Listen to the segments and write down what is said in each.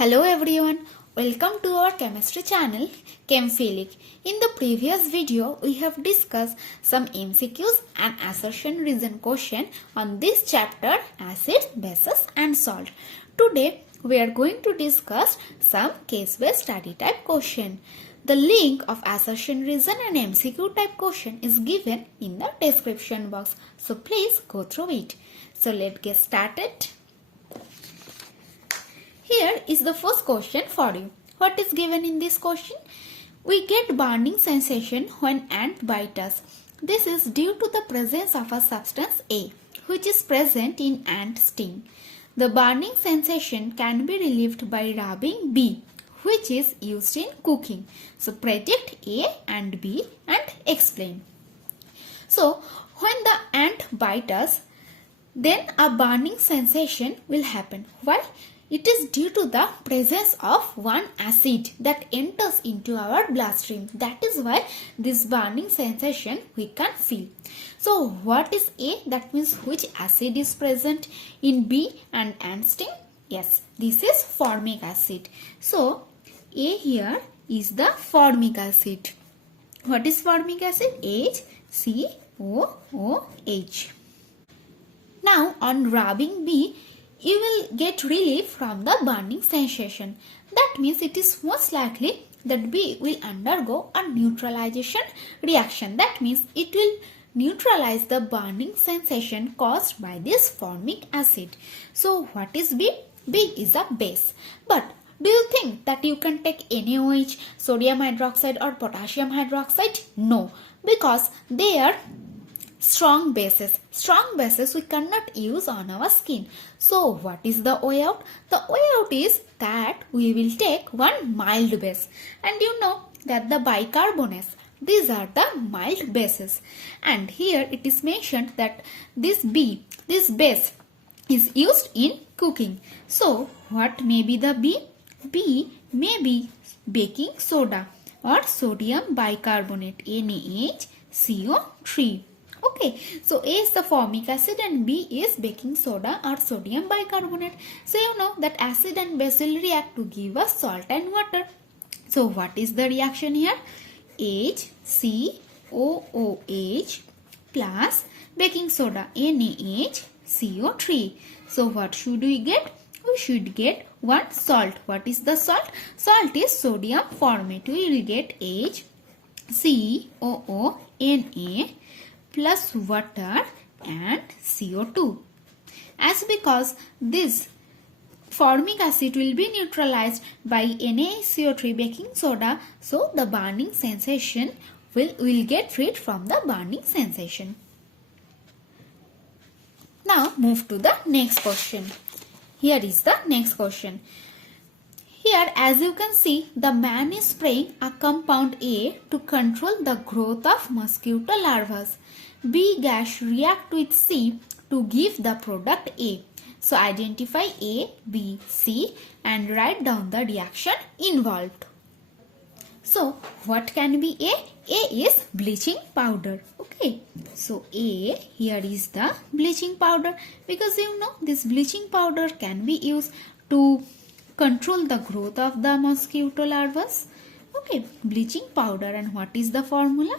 Hello everyone, welcome to our chemistry channel ChemPhilic. In the previous video, we have discussed some MCQs and assertion reason question on this chapter acids, bases and salt. Today, we are going to discuss some case-based study type question. The link of assertion reason and MCQ type question is given in the description box. So please go through it. So let's get started. Here is the first question for you. What is given in this question? We get burning sensation when ant bite us. This is due to the presence of a substance A, which is present in ant sting. The burning sensation can be relieved by rubbing B, which is used in cooking. So predict A and B and explain. So when the ant bite us, then a burning sensation will happen. Why? It is due to the presence of one acid that enters into our bloodstream. That is why this burning sensation we can feel. So what is A? That means which acid is present in B and ant sting? Yes, this is formic acid. So A here is the formic acid. What is formic acid? HCOOH. Now on rubbing B, you will get relief from the burning sensation. That means it is most likely that B will undergo a neutralization reaction. That means it will neutralize the burning sensation caused by this formic acid. So what is B? B is a base. But do you think that you can take NaOH, sodium hydroxide or potassium hydroxide? No, because they are strong bases. Strong bases we cannot use on our skin. So what is the way out? The way out is that we will take one mild base. And you know that the bicarbonates, these are the mild bases. And here it is mentioned that this base is used in cooking. So what may be the B? B may be baking soda or sodium bicarbonate, NaHCO3. Okay, so A is the formic acid and B is baking soda or sodium bicarbonate. So you know that acid and base will react to give us salt and water. So what is the reaction here? HCOOH plus baking soda, NaHCO3. So what should we get? We should get one salt. What is the salt? Salt is sodium formate. We will get HCOONA plus water and CO2. As because this formic acid will be neutralized by NaCO3 baking soda, so the burning sensation will get rid from the burning sensation. Now move to the next question. Here is the next question. Here, as you can see, the man is spraying a compound A to control the growth of mosquito larvae. B gas react with C to give the product A. So identify A, B, C and write down the reaction involved. So what can be A? A is bleaching powder. Okay. So A here is the bleaching powder, because you know this bleaching powder can be used to control the growth of the mosquito larvae. Okay, bleaching powder, and what is the formula?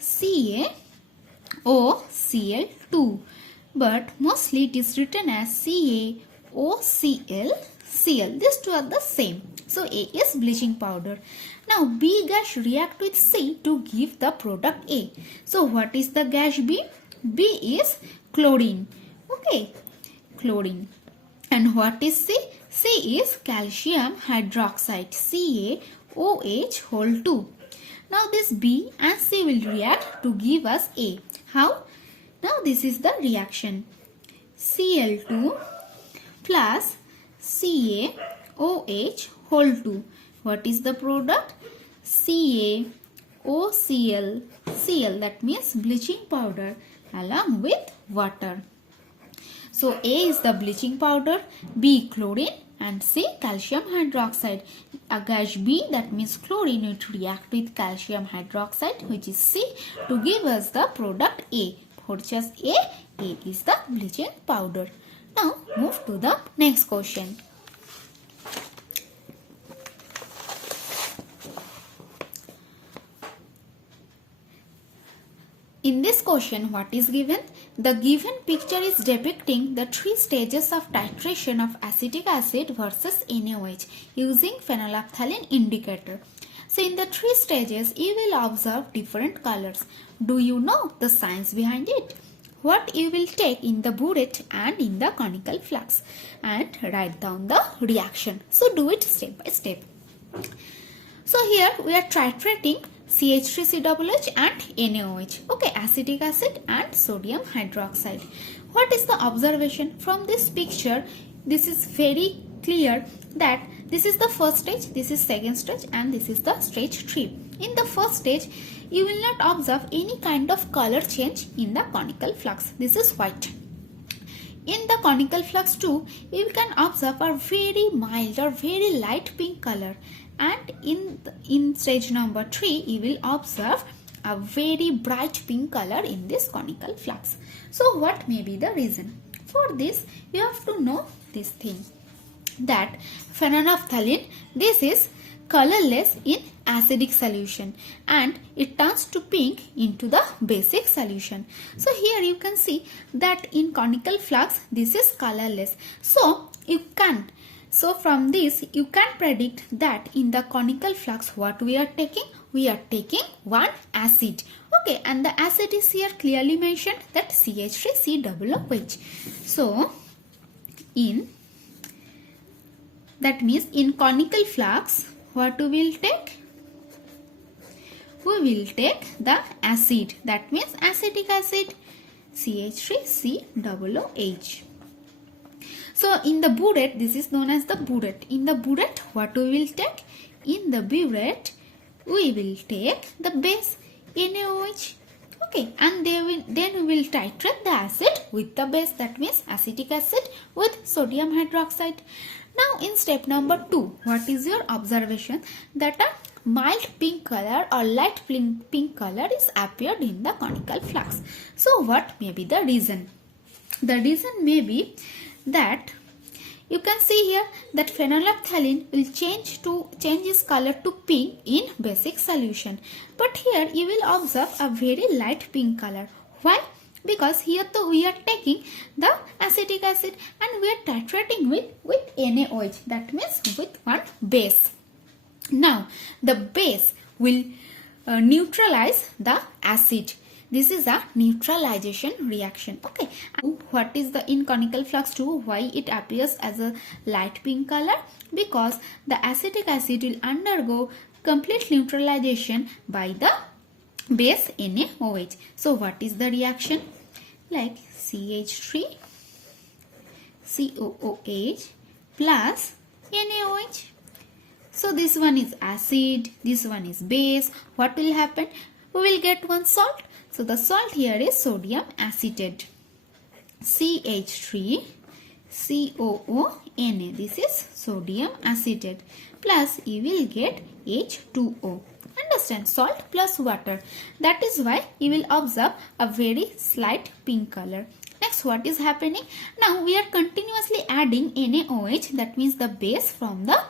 CaOCl2, but mostly it is written as CaOCl. These two are the same. So A is bleaching powder. Now B gas react with C to give the product A. So what is the gas B? B is chlorine. Okay, chlorine. And what is C? C is calcium hydroxide, CaOH2. Now this B and C will react to give us A. How? Now this is the reaction. Cl2 plus CaOH2. What is the product? CaOCl. Cl, that means bleaching powder along with water. So A is the bleaching powder, B chlorine and C calcium hydroxide. A gas B, that means chlorine, will react with calcium hydroxide, which is C, to give us the product A. Which is A? A is the bleaching powder. Now move to the next question. In this question, what is given? The given picture is depicting the 3 stages of titration of acetic acid versus NaOH using phenolphthalein indicator. So in the 3 stages, you will observe different colors. Do you know the science behind it? What you will take in the burette and in the conical flux and write down the reaction. So do it step by step. So here we are titrating CH3COOH and NaOH. Okay, acetic acid and sodium hydroxide. What is the observation from this picture? This is very clear that this is the first stage, this is second stage, and this is the stage 3. In the first stage, you will not observe any kind of color change in the conical flux. This is white. In the conical flux too, you can observe a very mild or very light pink color. And in stage number 3, you will observe a very bright pink color in this conical flux. So what may be the reason? For this, you have to know this thing, that phenolphthalein, this is colorless in acidic solution and it turns to pink into the basic solution. So here you can see that in conical flux this is colorless. So from this you can predict that in the conical flux what we are taking? We are taking one acid. Okay, and the acid is here clearly mentioned, that CH3COOH. So that means in conical flux what we will take? We will take the acid. That means acetic acid, CH3COOH. So in the burette, this is known as the burette. In the burette, what we will take? In the burette, we will take the base NaOH. Okay, and then we will titrate the acid with the base, that means acetic acid with sodium hydroxide. Now in step number 2, what is your observation? That a mild pink color or light pink color is appeared in the conical flux. So what may be the reason? The reason may be that you can see here that phenolphthalein will change its color to pink in basic solution. But here you will observe a very light pink color. Why? Because here we are taking the acetic acid and we are titrating with NaOH. That means with one base. Now the base will neutralize the acid. This is a neutralization reaction. Okay, and what is the in conical flux 2? Why it appears as a light pink color? Because the acetic acid will undergo complete neutralization by the base NaOH. So what is the reaction? Like CH3COOH plus NaOH. So this one is acid, this one is base. What will happen? We will get one salt. So the salt here is sodium acetate. CH3COONA. This is sodium acetate. Plus you will get H2O. Understand? Salt plus water. That is why you will observe a very slight pink color. Next, what is happening? Now we are continuously adding NaOH. That means the base from the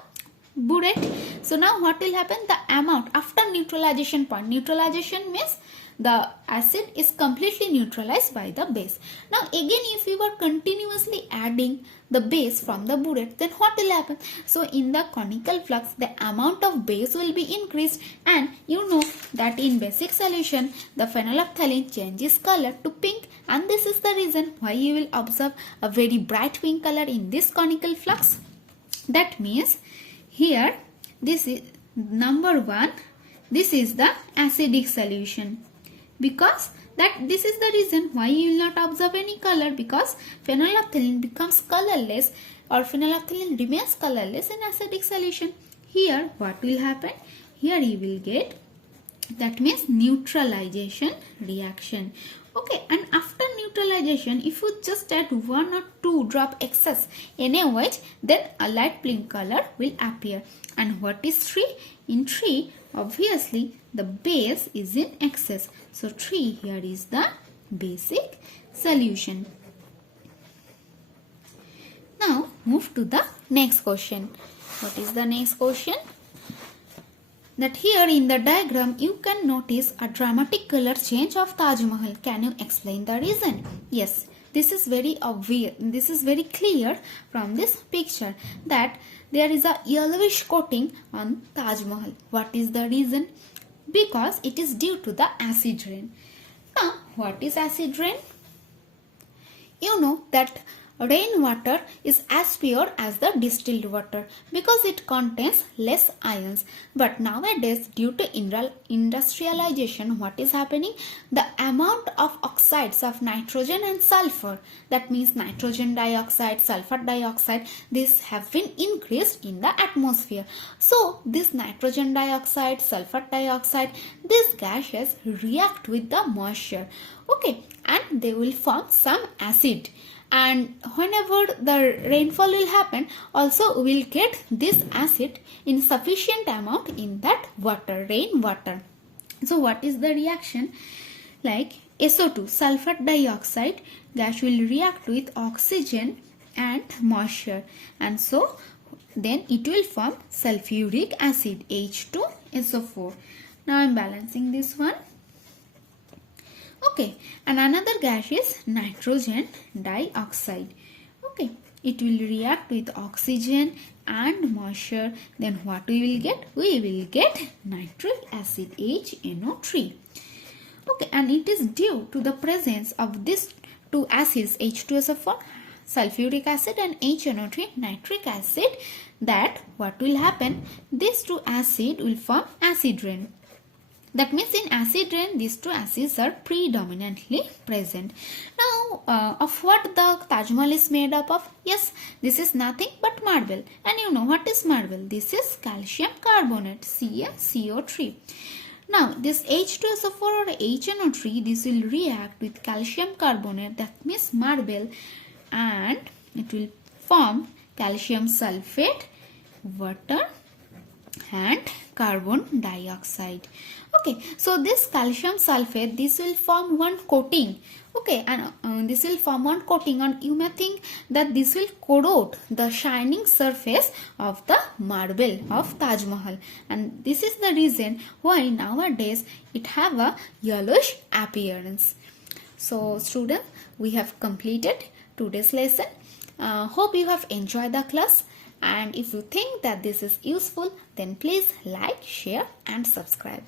burette. So now what will happen? The amount after neutralization point. Neutralization means the acid is completely neutralized by the base. Now again, if you are continuously adding the base from the burette, then what will happen? So in the conical flux, the amount of base will be increased, and you know that in basic solution, the phenolphthalein changes color to pink, and this is the reason why you will observe a very bright pink color in this conical flux. That means here, this is number 1, this is the acidic solution. Because this is the reason why you will not observe any color, because phenolphthalein becomes colorless or phenolphthalein remains colorless in acidic solution. Here what will happen? Here you will get, that means neutralization reaction. Okay, and after neutralization, if you just add 1 or 2 drop excess NaOH, then a light pink color will appear. And what is 3? In 3, obviously the base is in excess. So 3 here is the basic solution. Now move to the next question. What is the next question? that here in the diagram you can notice a dramatic color change of Taj Mahal. Can you explain the reason? Yes, this is very obvious. This is very clear from this picture that there is a yellowish coating on Taj Mahal. What is the reason? Because it is due to the acid rain. Now, what is acid rain? You know that rainwater is as pure as the distilled water because it contains less ions. But nowadays, due to industrialization, what is happening? The amount of oxides of nitrogen and sulfur, that means nitrogen dioxide, sulfur dioxide, these have been increased in the atmosphere. So, this nitrogen dioxide, sulfur dioxide, these gases react with the moisture. Okay, and they will form some acid. And whenever the rainfall will happen, also we will get this acid in sufficient amount in that water, rainwater. So what is the reaction? Like SO2, sulfur dioxide gas will react with oxygen and moisture, and so then it will form sulfuric acid, H2SO4. Now I am balancing this one. Okay, and another gas is nitrogen dioxide. Okay, it will react with oxygen and moisture. Then what we will get? We will get nitric acid, HNO3. Okay, and it is due to the presence of these two acids, H2SO4, sulfuric acid, and HNO3, nitric acid, that what will happen? These two acids will form acid rain. That means in acid rain, these two acids are predominantly present. Now, of what the Taj Mahal is made up of? Yes, this is nothing but marble. And you know what is marble? This is calcium carbonate, CaCO3. Now, this H2SO4 or HNO3, this will react with calcium carbonate, that means marble, and it will form calcium sulfate, water, and carbon dioxide. Okay, so this calcium sulfate, this will form one coating. Okay, and this will form one coating, and you may think that this will corrode the shining surface of the marble of Taj Mahal, and this is the reason why nowadays it have a yellowish appearance. So students, we have completed today's lesson. Hope you have enjoyed the class. And if you think that this is useful, then please like, share and subscribe.